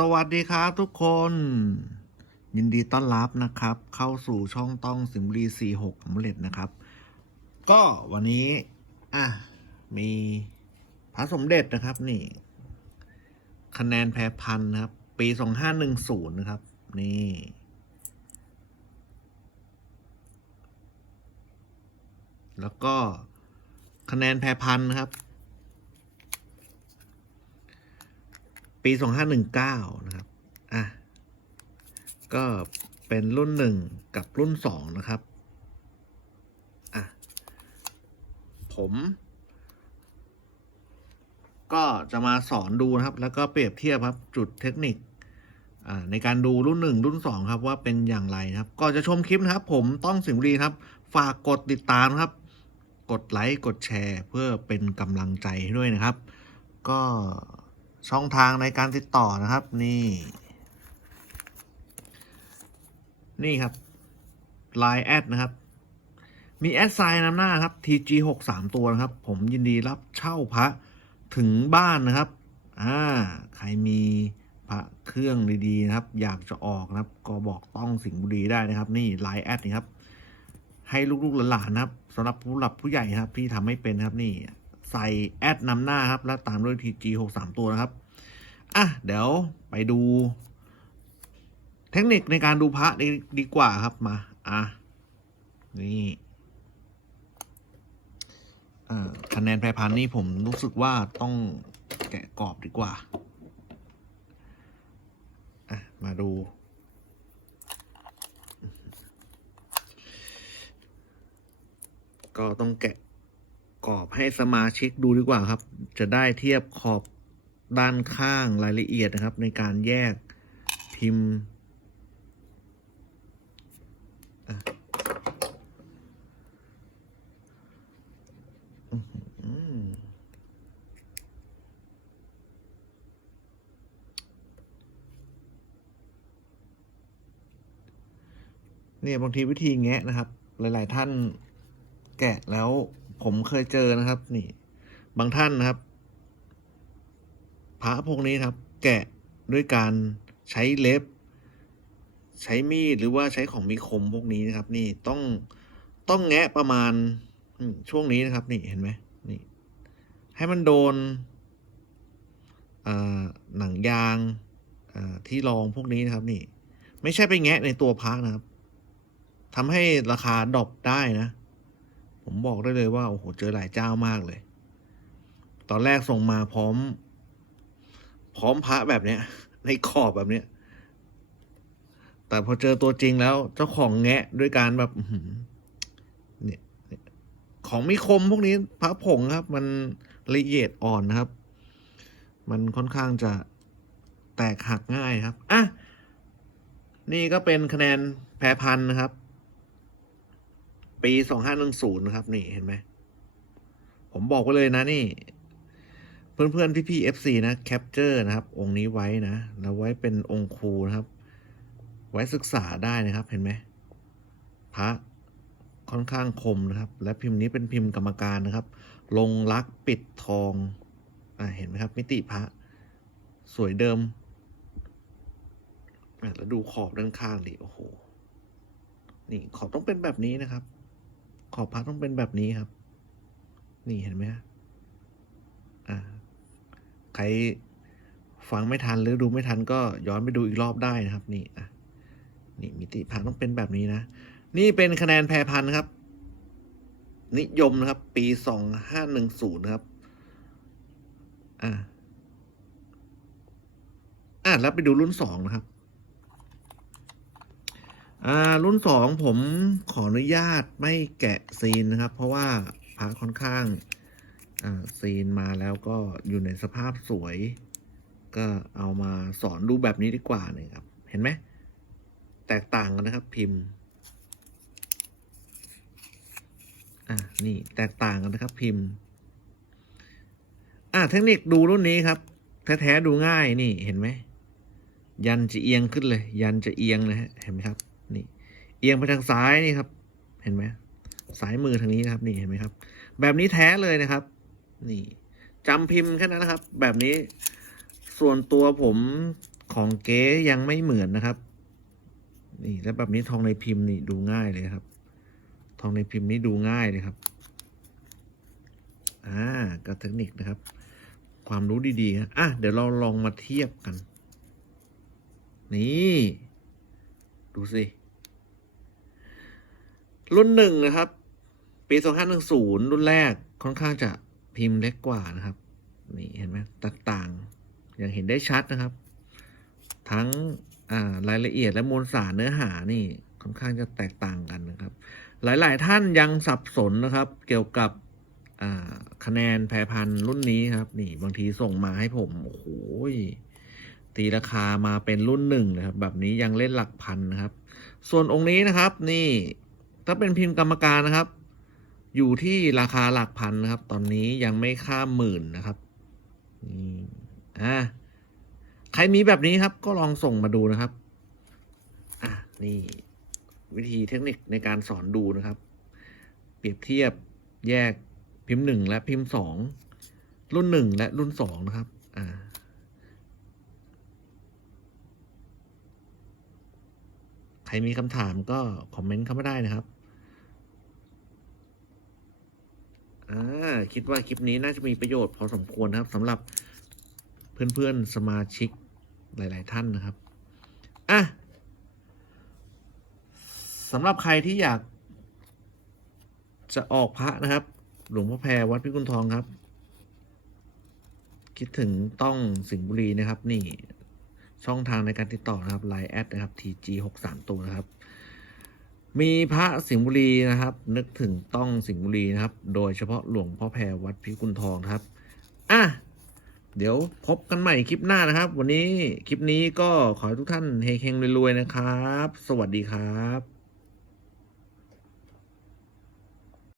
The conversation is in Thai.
สวัสดีครับทุกคน ยินดีต้อนรับนะครับ เข้าสู่ช่องต้องสิงบุรี46สำเร็จนะครับ ก็วันนี้อะมีพระสมเด็จนะครับนี่ คะแนนแพรพันนะครับ ปี 2510 นะครับ นี่ แล้วก็คะแนนแพรพันนะครับ ปี2519นะครับ อะ ก็เป็นรุ่นหนึ่งกับรุ่นสองนะครับ อะ ผม ก็จะมาสอนดูนะครับ แล้วก็เปรียบเทียบครับจุดเทคนิคอ่าในการดูรุ่นหนึ่งรุ่นสองครับว่าเป็นอย่างไรนะครับ ก่อนจะชมคลิปนะครับ ผมต้องสิงห์บุรีครับ ฝากกดติดตามครับ กดไลค์กดแชร์ เพื่อเป็นกำลังใจให้ด้วยนะครับ ก็ ช่องทางในการติดต่อนะครับ นี่ นี่ครับ Line แอดนะครับ มีแอดไซน์นำหน้าครับ TG 6 3ตัวนะครับ ผมยินดีรับเช่าพระถึงบ้านนะครับ อ่า ใครมีพระเครื่องดีๆนะครับ อยากจะออกนะครับ ก็บอกต้องสิงห์บุรีได้นะครับ นี่ Line แอดนี่ครับ ให้ลูกๆหลานๆนะครับสำหรับผู้หลักผู้ใหญ่นะครับ ที่ทำไม่เป็นครับนี่ ใส่แอดนำหน้าครับ แล้วตามด้วย TG 6 3 ตัวนะครับ อะ เดี๋ยวไปดู เทคนิคในการดูพระดีดีกว่าครับมา อะ นี่คะแนนแพรพันนี่ผมรู้สึกว่าต้องแกะกรอบดีกว่า อะ มาดู ก็ต้องแกะ กรอบให้สมาชิกดูดีกว่าครับ จะได้เทียบขอบด้านข้างรายละเอียดนะครับ ในการแยกพิมพ์เนี่ยบางทีวิธีแงะนะครับ หลาย ๆ ท่านแกะแล้ว ผมเคยเจอนะครับ นี่ บางท่านนะครับพระพวกนี้ครับ แกะด้วยการใช้เล็บ ใช้มีดหรือว่าใช้ของมีคมพวกนี้นะครับ นี่ต้องต้องแงะประมาณช่วงนี้นะครับ นี่เห็นไหมนี่ ให้มันโดนหนังยางที่รองพวกนี้นะครับ นี่ ไม่ใช่ไปแงะในตัวพระนะครับทำให้ราคาดรอปได้นะ ผมบอกได้เลยว่าโอ้โหเจอหลายเจ้ามากเลย ตอนแรกส่งมาพร้อม พร้อมพระแบบเนี้ย ในขอบแบบเนี้ย แต่พอเจอตัวจริงแล้ว เจ้าของแงะด้วยการแบบเนี่ยของมีคมพวกนี้พระผงครับ มันละเอียดอ่อนนะครับ มันค่อนข้างจะแตกหักง่ายครับ อะ นี่ก็เป็นคะแนนแพรพันธุ์นะครับ ปีสองห้าหนึ่งศูนย์นะครับ นี่เห็นไหม ผมบอกไว้เลยนะนี่ เพื่อนๆพี่ๆ FC นะแคปเจอร์นะครับ องค์นี้ไว้นะ แล้วไว้เป็นองค์ครูนะครับ ไว้ศึกษาได้นะครับเห็นไหมพระค่อนข้างคมนะครับ และพิมพ์นี้เป็นพิมพ์กรรมการนะครับ ลงรักปิดทองอ่าเห็นไหมครับ มิติพระ สวยเดิมอะแล้วดูขอบด้านข้างดิโอ้โห นี่ขอบต้องเป็นแบบนี้นะครับ ขอบพระต้องเป็นแบบนี้ครับ นี่เห็นไหมอ่า ใครฟังไม่ทันหรือดูไม่ทันก็ย้อนไปดูอีกรอบได้นะครับ นี่อะนี่มิติพันต้องเป็นแบบนี้นะ นี่เป็นคะแนนแพรพันครับ นิยมนะครับ ปีสองห้าหนึ่งศูนย์นะครับ อ่าอะแล้วไปดูรุ่นสองนะครับ อ่ารุ่นสองผมขออนุญาตไม่แกะซีนนะครับ เพราะว่าพระค่อนข้างอ่าซีนมาแล้วก็อยู่ในสภาพสวย ก็เอามาสอนดูแบบนี้ดีกว่านี่ยครับ เห็นไหมแตกต่างกันนะครับพิมพ์อ่านี่แตกต่างกันนะครับพิมพ์อ่าเทคนิคดูรุ่นนี้ครับแท้ๆดูง่ายนี่เห็นไหมยันจะเอียงขึ้นเลย ยันจะเอียงนะฮะเห็นไหมครับ อียงไปทางซ้ายนี่ครับ เห็นไหมซ้ายมือทางนี้นะครับ นี่เห็นไหมครับ แบบนี้แท้เลยนะครับ นี่จำพิมพ์แค่นั้นนะครับ แบบนี้ส่วนตัวผมของเก๊ยังไม่เหมือนนะครับ นี่ แล้วแบบนี้ทองในพิมพ์นี่ดูง่ายเลยครับ ทองในพิมพ์นี่ดูง่ายเลยครับอ่าก็เทคนิคนะครับ ความรู้ดีๆนะอะเดี๋ยวเราลองมาเทียบกัน นี่ ดูสิ รุ่นหนึ่งนะครับ ปีสองห้าหนึ่งศูนย์รุ่นแรกค่อนข้างจะพิมพ์เล็กกว่านะครับ นี่เห็นไหมตัดต่างอย่างเห็นได้ชัดนะครับ ทั้งรายละเอียดและมวลสารเนื้อหานี่ค่อนข้างจะแตกต่างกันนะครับ หลายๆท่านยังสับสนนะครับ เกี่ยวกับคะแนนแพรพันรุ่นนี้ครับ นี่บางทีส่งมาให้ผมโอ้โหตีราคามาเป็นรุ่นหนึ่งเลยครับ แบบนี้ยังเล่นหลักพันนะครับ ส่วนองค์นี้นะครับ นี่ ถ้าเป็นพิมพ์กรรมการนะครับ อยู่ที่ราคาหลักพันนะครับ ตอนนี้ยังไม่ข้ามหมื่นนะครับนี่อ่าใครมีแบบนี้ครับ ก็ลองส่งมาดูนะครับ อะนี่วิธีเทคนิคในการสอนดูนะครับ เปรียบเทียบแยกพิมพ์หนึ่งและพิมพ์สองรุ่นหนึ่งและรุ่นสองนะครับ อ่าใครมีคำถามก็คอมเมนต์เข้ามาได้นะครับ อ่า คิดว่าคลิปนี้น่าจะมีประโยชน์พอสมควรนะครับสำหรับเพื่อนๆสมาชิกหลาย ๆ ท่านนะครับอะสำหรับใครที่อยาก จะออกพระนะครับ หลวงพ่อแพรวัดพิกุลทองครับ คิดถึงต้องสิงห์บุรีนะครับ นี่ช่องทางในการติดต่อนะครับ Line แอดนะครับ TG 6 3ตัวนะครับ มีพระสิงห์บุรีนะครับ นึกถึงต้องสิงห์บุรีนะครับ โดยเฉพาะหลวงพ่อแพรวัดพิกุลทองครับ อะ เดี๋ยวพบกันใหม่คลิปหน้านะครับ วันนี้คลิปนี้ก็ขอให้ทุกท่านเฮงๆรวยๆนะครับ สวัสดีครับ